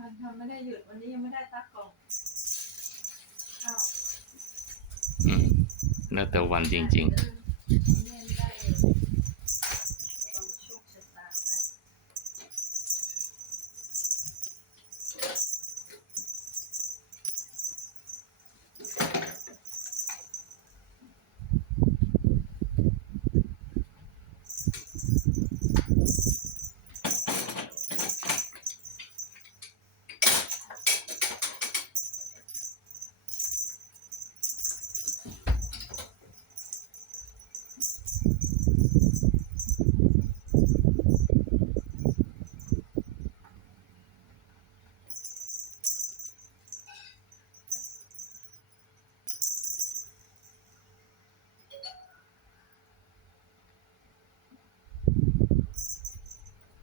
มันทำไม่ได้หยุดวันนี้ยังไม่ได้ตักกล่องอ้าวอืมแล้วแต่วันจริงเอ